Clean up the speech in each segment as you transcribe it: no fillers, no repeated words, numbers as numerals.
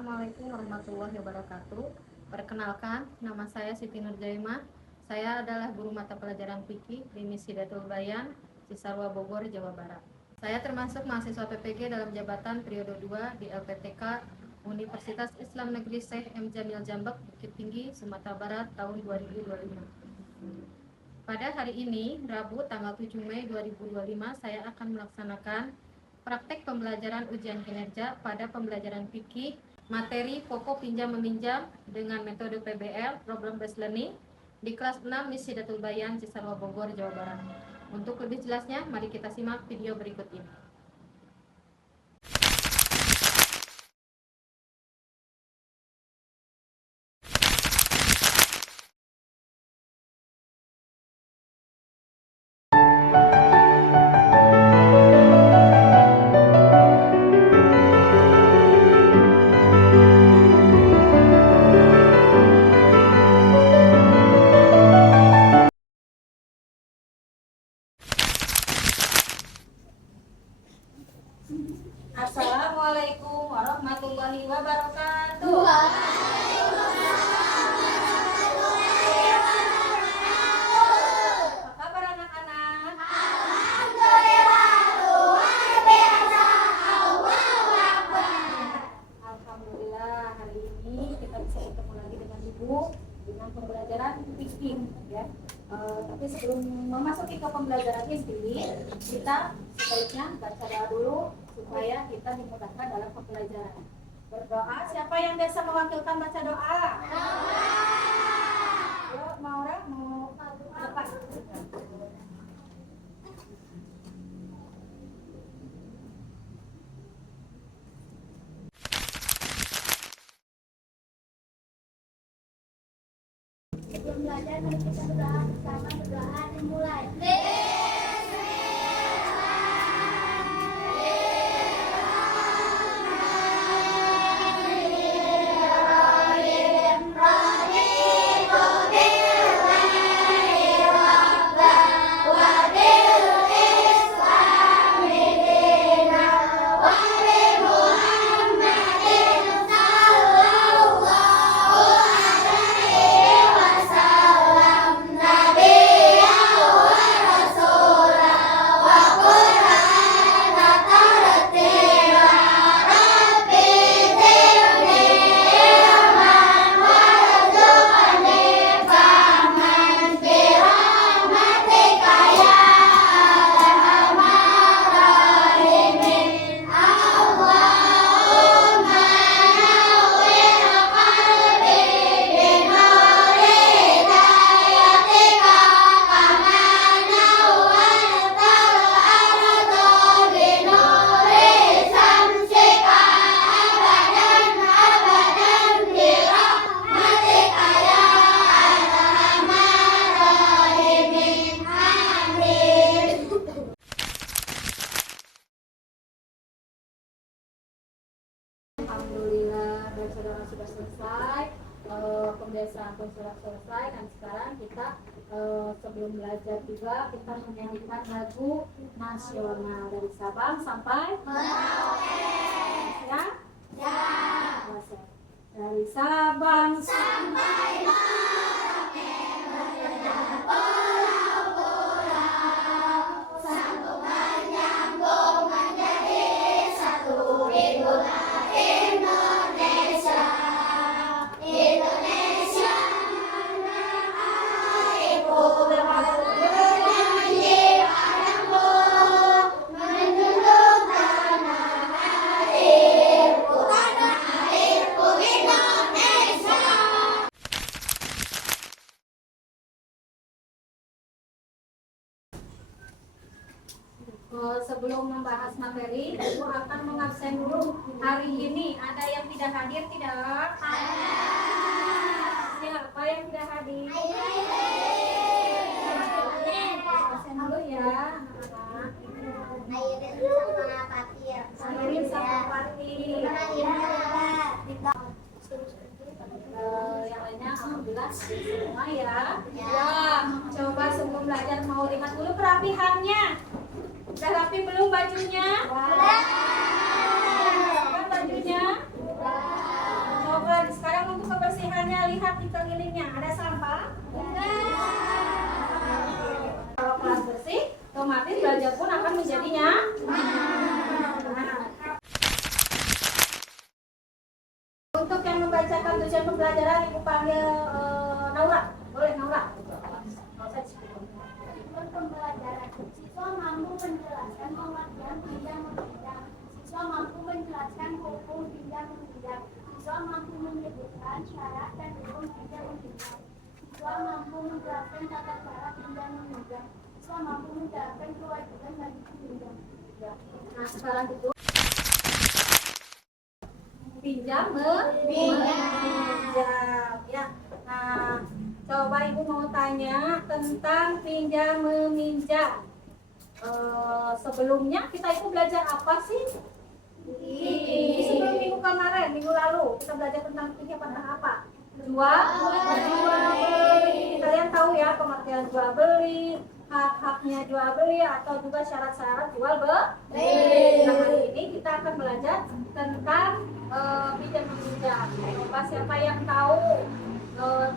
Assalamualaikum warahmatullahi wabarakatuh. Perkenalkan, nama saya Siti Nurjaimah. Saya adalah guru mata pelajaran fikih di Misi Datul Bayan, Cisarua, Bogor, Jawa Barat. Saya termasuk mahasiswa PPG dalam jabatan periode 2 di LPTK Universitas Islam Negeri Syekh M. Jamil Jambak, Bukit Tinggi, Sumatera Barat tahun 2025. Pada hari ini, Rabu tanggal 7 Mei 2025, saya akan melaksanakan praktek pembelajaran ujian kinerja pada pembelajaran fikih materi pokok pinjam meminjam dengan metode PBL (Problem Based Learning) di kelas 6 Misi Datul Bayan, Cisarua, Bogor, Jawa Barat. Untuk lebih jelasnya, mari kita simak video berikut ini. Assalamualaikum warahmatullahi wabarakatuh. Apa kabar anak-anak? Alhamdulillah, hari ini kita bisa ketemu lagi dengan Ibu dengan pembelajaran fikih ya. Tapi sebelum memasuki ke pembelajaran inti, kita sebaiknya baca doa dulu supaya kita dimudahkan dalam pembelajaran. Berdoa, siapa yang biasa mewakilkan baca doa? Yuk, Maura mau apa? Sebelum belajar, mari kita berdoa bersama. Berdoa dimulai. Alhamdulillah, baca doa sudah selesai, pembiasaan pun sudah selesai, dan sekarang kita sebelum belajar juga kita menyanyikan lagu nasional dari Sabang sampai Merauke. Ya? Ya. Dari Sabang sampai Merauke, berjalan pulau-pulau, sambung menyambung menjadi satu. Itulah Indonesia, Indonesia tanah airku, bernyanyi padamu, menjunjung tanah airku, Indonesia. Sebelum membahas materi, Ibu akan mengabsen dulu hari ini. Ada yang tidak hadir tidak? Ada. Siapa yang tidak hadir? Absen dulu ya, anak-anak. Airin sama Pati. Yang lainnya alhamdulillah semua ya. Ya, coba sebelum belajar mau lihat dulu perapihannya. Udah rapi belum bajunya? Udah. Kan bajunya? Udah. lihat di kelilingnya ada sampah? Kalau kelas bersih, otomatis belajar pun akan menjadinya. Untuk yang membacakan tujuan pembelajaran, Ibu panggil Naura. Boleh Naura? Tujuan pembelajaran. Siswa mampu menjelaskan pengertian pinjam meminjam. Siswa mampu menjelaskan hukum pinjam meminjam. Siswa mampu menyebutkan syarat dan hukum pinjam meminjam. Siswa mampu menjelaskan tata cara pinjam meminjam. Siswa mampu menjelaskan kewajiban bagi peminjam. Nah, sekarang itu pinjam meminjam ya. Nah, coba Ibu mau tanya tentang pinjam meminjam. Sebelumnya kita itu belajar apa sih? Sebelum minggu kemarin, minggu lalu kita belajar tentang pinjam tentang apa? Jual beli. Kalian tahu ya pengertian jual beli, hak-haknya jual beli atau juga syarat-syarat jual beli. Nah, hari ini kita akan belajar tentang pinjam meminjam. Coba siapa yang tahu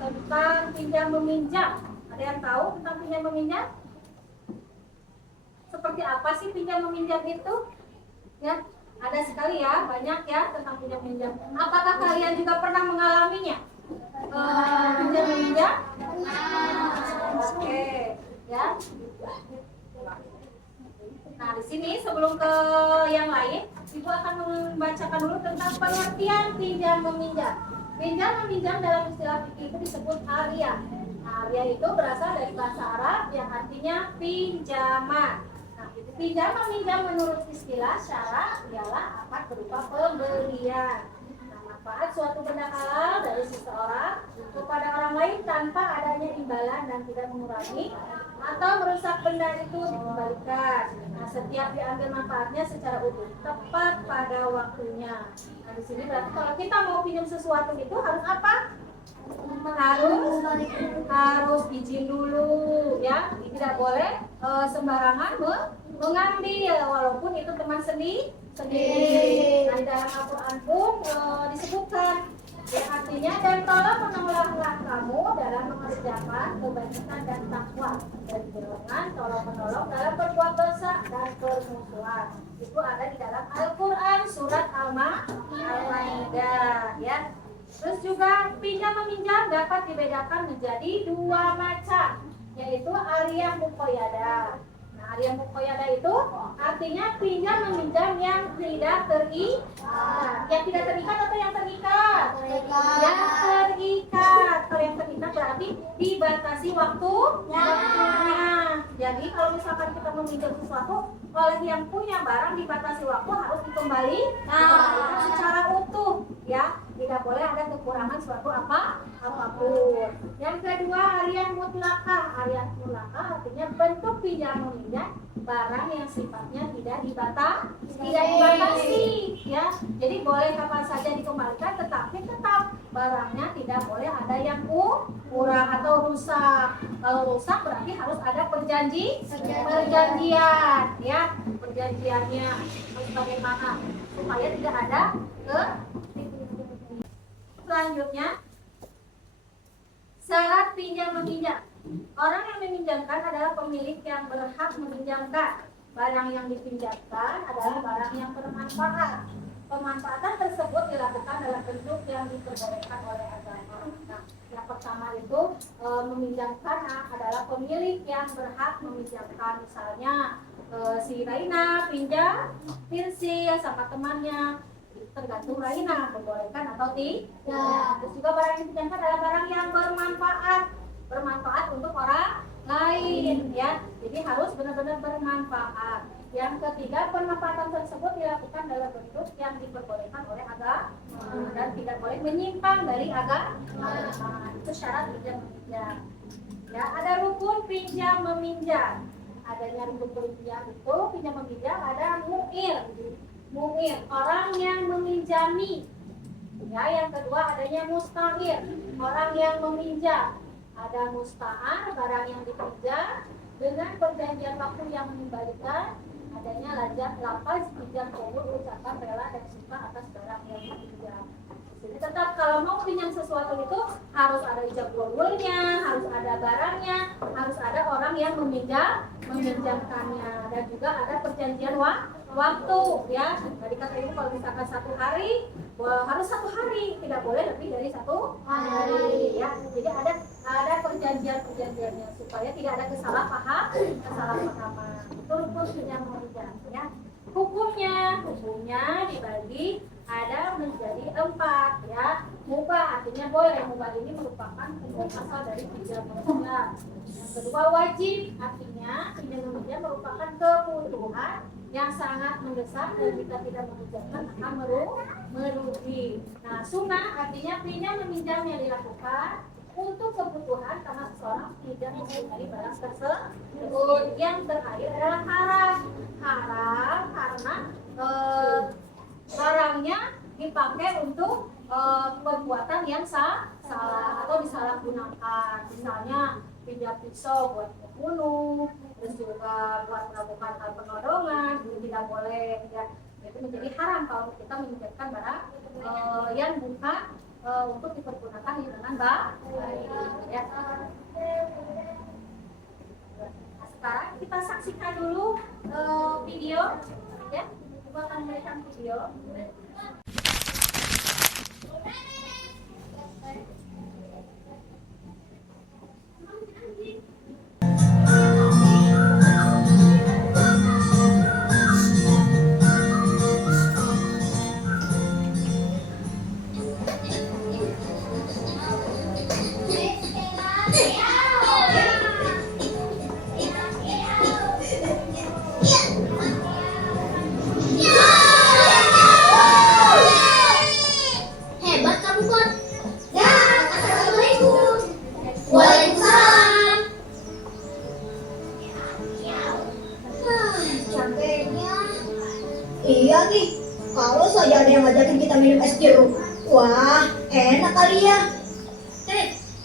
tentang pinjam meminjam? Ada yang tahu tentang pinjam meminjam? Seperti apa sih pinjam meminjam itu? Ya, ada sekali ya, banyak ya tentang pinjam meminjam. Apakah kalian juga pernah mengalaminya? Pinjam meminjam? Oke, ya. Nah, di sini sebelum ke yang lain, Ibu akan membacakan dulu tentang pengertian pinjam meminjam. Pinjam meminjam dalam istilah fikih itu disebut ariyah. Nah, ariyah itu berasal dari bahasa Arab yang artinya pinjaman. Nah, pinjam meminjam menurut istilah syarat ialah akad berupa pembelian. Nah, manfaat suatu benda halal dari seseorang kepada orang lain tanpa adanya imbalan dan tidak mengurangi atau merusak benda itu dikembalikan. Nah, setiap diambil manfaatnya secara utuh, tepat pada waktunya. Nah, di sini berarti kalau kita mau pinjam sesuatu itu harus apa? Harus izin dulu, ya. Tidak boleh sembarangan mengambil, walaupun itu teman sendiri. Nah, di dalam Al-Quran pun disebutkan. Ya, artinya dan tolong menolonglah kamu dalam mengerjakan kebajikan dan takwa dan golongan tolong menolong dalam berbuat dosa dan permusuhan. Itu ada di dalam Al-Quran surat Al-Maidah ya. Terus juga pinjam meminjam dapat dibedakan menjadi dua macam, yaitu aliyah muqayyadah. Nah, aliyah muqayyadah itu artinya pinjam meminjam yang tidak terikat. Yang tidak terikat atau yang terikat? Yang terikat. Kalau yang terikat berarti dibatasi waktunya. Jadi kalau misalkan kita meminjam sesuatu oleh yang punya barang dibatasi waktu harus dikembalikan secara utuh, ya. Tidak boleh ada kekurangan suatu apapun. Yang kedua, aliyah mutlaqah. Aliyah mutlaqah artinya bentuk pinjam meminjam barang yang sifatnya tidak dibatasi, ya. Jadi boleh kapan saja dikembalikan, tetapi tetap barangnya tidak boleh ada yang kurang atau rusak. Kalau rusak berarti harus ada perjanjian, ya. Perjanjiannya harus bagaimana supaya tidak ada Selanjutnya, syarat pinjam meminjam. Orang yang meminjamkan adalah pemilik yang berhak meminjamkan. Barang yang dipinjamkan adalah barang yang bermanfaat. Pemanfaatan tersebut dilakukan dalam bentuk yang diperbolehkan oleh agama. Nah, yang pertama itu meminjamkan adalah pemilik yang berhak meminjamkan. Misalnya si Raina pinjam Firsi sama temannya. Tergantung Raina membolehkan atau tidak. Terus juga barang yang dipinjamkan adalah barang yang bermanfaat untuk orang lain, ya. Jadi harus benar-benar bermanfaat. Yang ketiga, pemanfaatan tersebut dilakukan dalam bentuk yang diperbolehkan oleh agama dan tidak boleh menyimpang dari agama. Itu syarat pinjam meminjam. Ya, ada rukun pinjam meminjam. Adanya rukun pinjam itu pinjam meminjam ada mu'ir, orang yang meminjami. Ya, yang kedua adanya musta'ir, orang yang meminjam. Ada musta'ar, barang yang dipinjam dengan perjanjian waktu yang mengembalikan. Adanya lafaz pinjam qabul, ucapan rela dan suka atas barang yang dipinjam. Jadi tetap kalau mau pinjam sesuatu itu harus ada ijab kabulnya, harus ada barangnya, harus ada orang yang meminjamkannya, dan juga ada perjanjian waktu ya. Tadi kata ibu kalau misalkan 1 hari, harus 1 hari, tidak boleh lebih dari 1 hari ya. Jadi ada perjanjiannya supaya tidak ada kesalahpahaman. Itu rukun pinjam meminjam ya. Hukumnya dibagi ada menjadi 4 ya. Mubah artinya boleh. Mubah ini merupakan bentuk asal dari pinjam meminjam. Yang kedua wajib, artinya pinjam meminjam merupakan kebutuhan yang sangat mendesak dan jika tidak meminjamkan akan merugi. Nah, sunnah artinya pinjam meminjam yang dilakukan untuk kebutuhan karena seseorang tidak mempunyai barang tersebut. Yang terakhir adalah haram karena barangnya dipakai untuk perbuatan yang salah atau disalahgunakan. Misalnya pinjam pisau buat membunuh, terus juga buat melakukan hal penodongan, tidak boleh ya. Itu menjadi haram kalau kita meminjamkan barang yang bukan untuk dipergunakan dengan baik ya. Sekarang kita saksikan dulu video ya. Kita akan memberikan video. Hebat kamu, Kon. Ya, assalamualaikum. Waalaikumsalam. Capeknya. Iya nih, kalau saja ada yang ngajakin kita minum es jeruk. Wah, enak kali ya.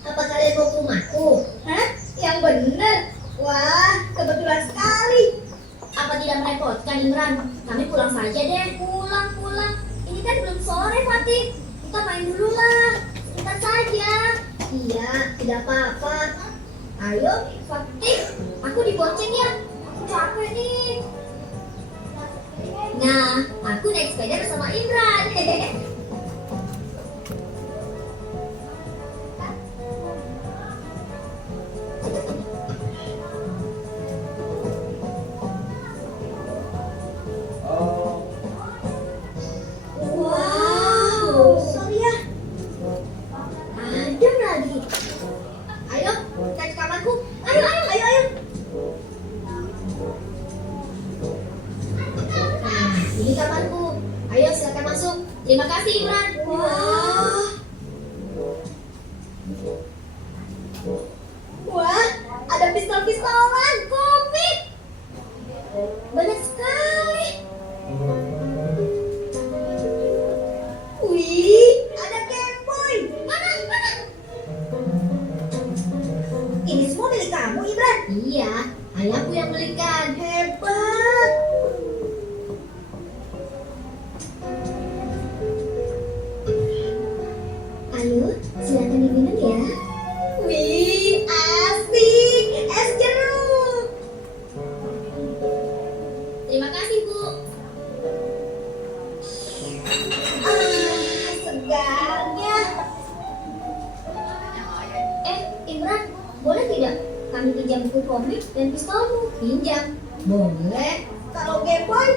Apa kalian mau ke rumahku? Hah? Yang bener. Wah, kebetulan sekali. Apa tidak merepotkan, Imran? Kami pulang saja deh. Pulang. Ini kan belum sore, Fatih. Kita main dulu lah. Sebentar saja. Iya, tidak apa-apa. Ayo, Fatih. Aku dibonceng ya. Aku capek nih. Nah, aku naik sepeda bersama Imran. Wow, sorry ya. Adem lagi. Ayo, kita ke kamarku. Ayo. Nah, ini kamarku. Ayo, silakan masuk. Terima kasih, Imran. Wah, ada pistol-pistolan, komik. Banyak sekali. Wih, ada Game Boy. Mana? Ini semua milik kamu, Imran? Iya, ayahku yang belikan. Hebat. Ayo, silakan diminum ya. Wih, asik. Es jeruk. Terima kasih, Bu. Segarnya. Imran, boleh tidak kami pinjam buku komik dan pistolmu? Pinjam? Boleh. Kalau Game Boy?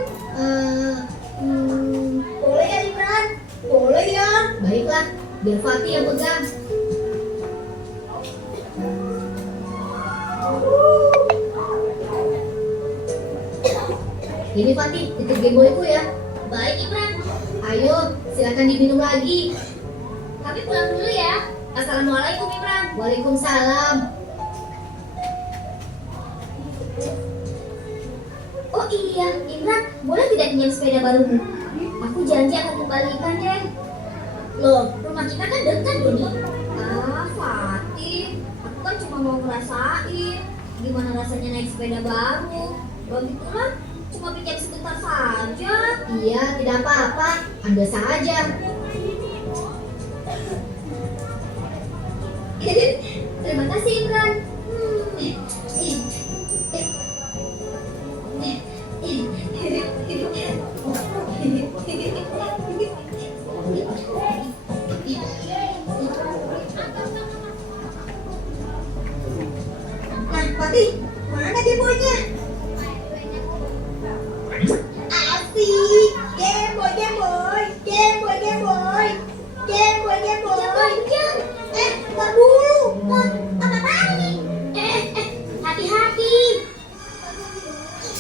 Boleh ya, Imran? Boleh ya. Baiklah, biar Fatih yang pegang. Ini Fatih, titip Game Boy-ku ya. Baik, Imran. Ayo, silakan diminum lagi. Kami pulang dulu ya. Assalamualaikum, Imran. Waalaikumsalam. Oh iya, Imran, boleh tidak pinjam sepeda barumu? Aku janji akan kembalikan deh. Loh, rumah kita kan dekat, Doni. Fatih, aku kan cuma mau ngerasain gimana rasanya naik sepeda baru. Begitulah, cuma pinjam sebentar saja. Iya, tidak apa-apa. Ambil saja. sih Imran? Nah, Fatih, mana Game Boy-nya? Asik, Game Boy, Game Boy, Game Boy, Game Boy, Game Boy, Game Boy. Ntar dulu. Apa-apaan nih? Hati-hati.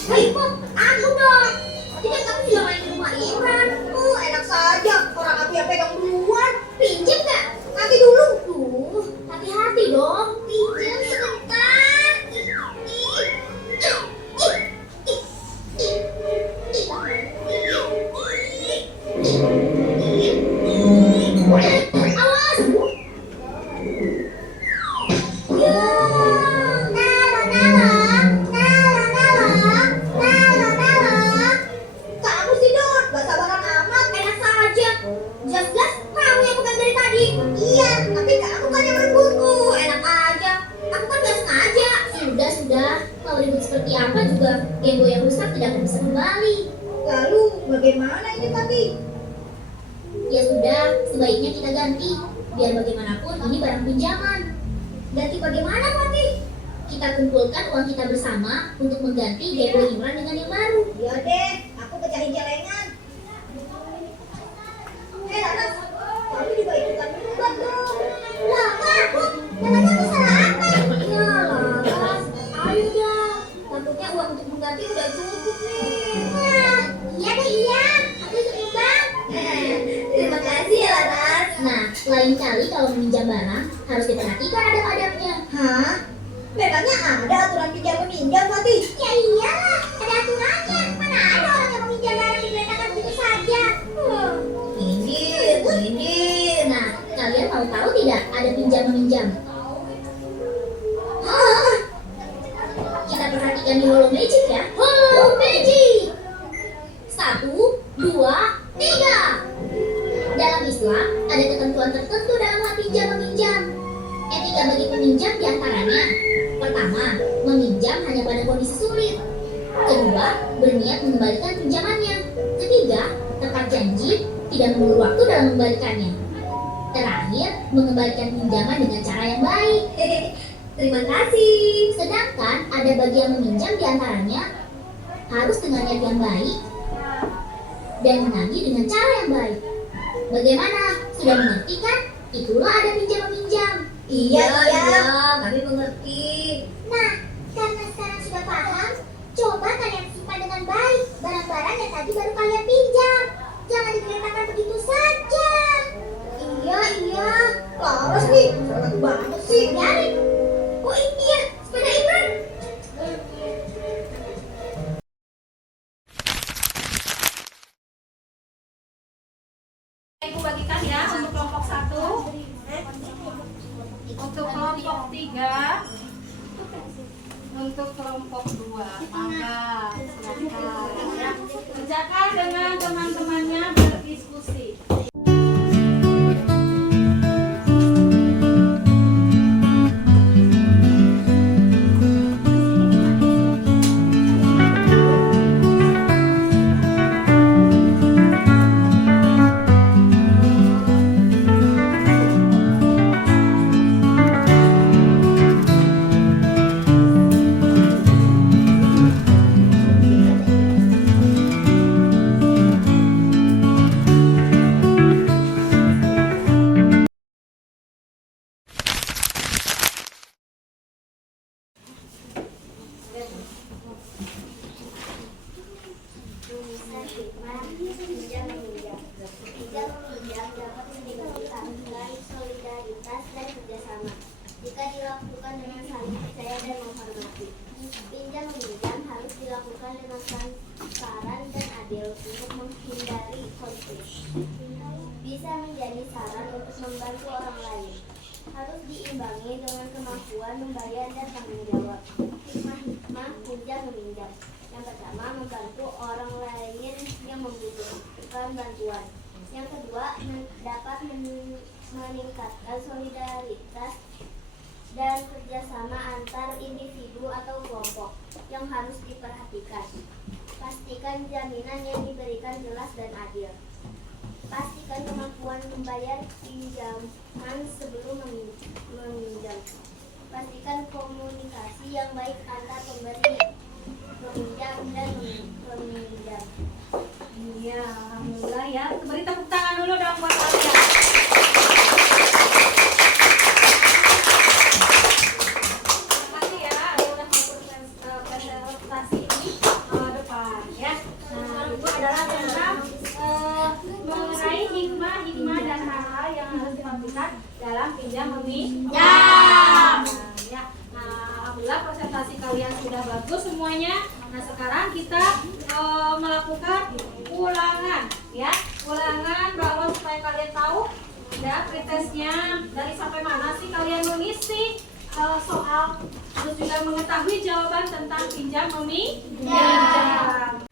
Hei, Pop, aku dong. Tidak, kamu juga main di rumah Imran. Enak saja. Orang aku yang pegang duluan. Pinjam gak? Nanti dulu. Hati-hati dong. Pinjam sebentar. Awas. Kamu sih Dot, gak sabaran amat, enak saja. Jelas-jelas kamu yang pegang dari tadi. Iya, tapi kamu kan yang berebut. Enak aja. Aku kan gak sengaja. Sudah. Kalau ribut seperti apa juga, Game Boy yang rusak tidak akan bisa kembali. Lalu bagaimana ini Fatih? Ya sudah, sebaiknya kita ganti. Biar bagaimanapun ini barang pinjaman. Ganti bagaimana Fatih? Kita kumpulkan uang kita bersama untuk mengganti Game Boy Imran dengan yang baru. Ya deh, aku pecahin celengan. Laras, kamu juga ikutan nyumbang dong. Lah, aku namanya aku salah apa? Ya Laras, ayo dong. Takutnya uang untuk mengganti udah cukup nih. Iya deh, iya. Aku ikut nyumbang. Terima kasih ya Laras. Nah, lain kali kalau meminjam barang harus diperhatikan adab-adabnya. Hah? Memangnya ada aturan pinjam meminjam Fatih? Ya iyalah, ada aturannya. Mana ada orang yang meminjam barang diletakkan begitu saja. Ini. Nah, kalian mau tahu tidak ada pinjam meminjam? Kita perhatikan di Holo Magic ya. Holo Magic. 1, 2, 3. Dalam Islam ada ketentuan tertentu dalam hal pinjam meminjam. Etika bagi peminjam diantaranya: pertama, meminjam hanya pada kondisi sulit. Kedua, berniat mengembalikan pinjamannya. Ketiga, tepat janji, tidak mengulur waktu dalam mengembalikannya. Terakhir, mengembalikan pinjaman dengan cara yang baik. Terima kasih. Sedangkan ada bagi yang meminjam diantaranya harus dengan niat yang baik dan menagih dengan cara yang baik. Bagaimana? Sudah mengerti kan? Itulah ada pinjam meminjam. Iya, kami mengerti. Nah, karena sekarang sudah paham, coba kalian simpan dengan baik barang-barang yang tadi baru kalian pinjam. Jangan diletakkan begitu saja. Iya. Laras nih, sangat banget sih. Biarin. Oh ini ya, sepeda Imran. Ibu bagikan ya untuk kelompok 1, untuk kelompok 3, untuk kelompok 2. Mangga, silakan ya. Kerjakan dengan teman-temannya berdiskusi. Pinjam meminjam dapat dilakukan melalui solidaritas dan kerjasama jika dilakukan dengan saling percaya dan menghormati. Pinjam meminjam harus dilakukan dengan transparan dan adil untuk menghindari konflik. Bisa menjadi saran untuk membantu orang lain. Harus diimbangi dengan kemampuan membayar dan tanggung jawab. Hikmah pinjam meminjam. Yang pertama, membantu orang lain yang membutuhkan bantuan. Yang kedua, dapat meningkatkan solidaritas dan kerjasama antar individu atau kelompok yang harus diperhatikan. Pastikan jaminan yang diberikan jelas dan adil. Pastikan kemampuan membayar pinjaman sebelum meminjam. Pastikan komunikasi yang baik antar pemberi, peminjam, dan peminjam. Iya, alhamdulillah ya. Beri tepuk tangan dulu dong buat kalian. Terima kasih ya, ada udah mau presentasi ini depan ya. Nah, itu adalah tentang mengenai hikmah dan hal-hal yang harus dilakukan dalam pinjam meminjam. Ya. Nah, alhamdulillah presentasi kalian sudah bagus semuanya. Nah, sekarang kita melakukan ulangan ya. Ulangan bahwa supaya kalian tahu ya pretesnya dari sampai mana sih kalian mengisi soal, terus juga mengetahui jawaban tentang pinjam meminjam.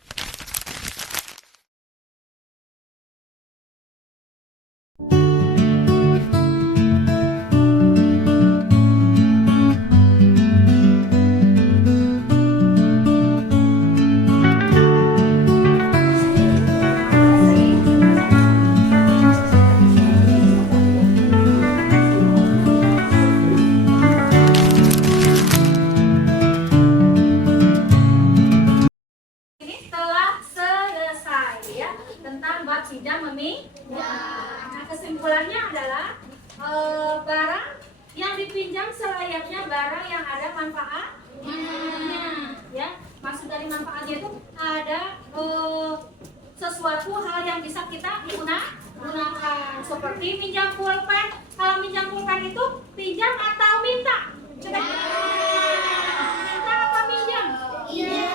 Pinjam meminjam. Nah, kesimpulannya adalah barang yang dipinjam selayaknya barang yang ada manfaatnya. Ya, maksud dari manfaatnya itu ada sesuatu hal yang bisa kita gunakan. Seperti minjam pulpen. Kalau minjam pulpen itu pinjam atau minta? Coba. Minta apa minjam? Iya.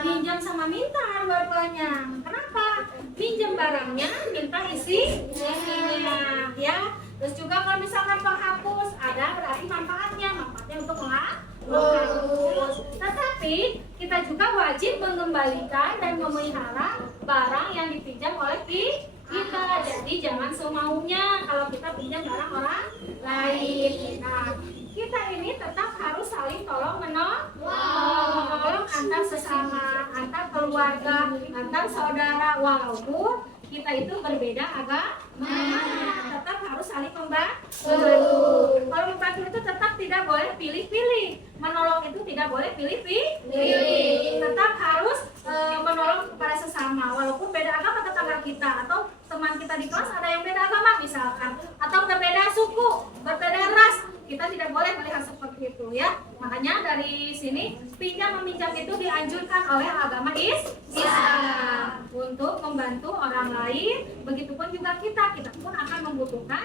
Pinjam sama minta dua-duanya. Kenapa? Pinjam barangnya, minta isinya, ya. Terus juga kalau misalkan penghapus, ada berarti manfaatnya untuk menghapus. Tetapi kita juga wajib mengembalikan dan memelihara barang yang dipinjam oleh kita. Jadi jangan semaunya kalau kita pinjam barang orang lain. Nah, kita ini tetap harus saling tolong menolong antar sesama, antar keluarga, antar saudara, walaupun kita itu berbeda agama, tetap harus saling membantu. Kalau membantu itu tetap tidak boleh pilih-pilih, menolong itu tidak boleh pilih-pilih, tetap harus menolong kepada sesama, walaupun beda agama tetangga kita atau teman kita di kelas ada yang beda agama misalkan, atau berbeda suku, berbeda ras. Kita tidak boleh melihat seperti itu ya. Makanya dari sini pinjam meminjam itu dianjurkan oleh agama Islam untuk membantu orang lain. Begitupun juga kita pun akan membutuhkan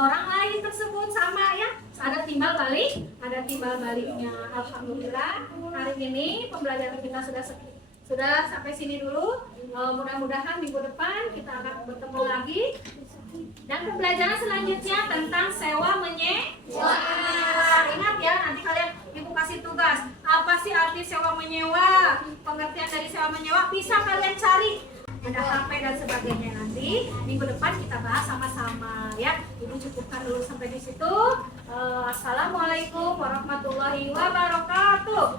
orang lain tersebut sama ya. Ada timbal baliknya. Alhamdulillah hari ini pembelajaran kita sudah sampai sini dulu. Mudah-mudahan minggu depan kita akan bertemu lagi. Dan pembelajaran selanjutnya tentang sewa menyewa. Ingat ya, nanti kalian ibu kasih tugas. Apa sih arti sewa menyewa? Pengertian dari sewa menyewa bisa kalian cari. Ada HP dan sebagainya nanti. Minggu depan kita bahas sama-sama ya. Ibu cukupkan dulu sampai di situ. Assalamualaikum warahmatullahi wabarakatuh.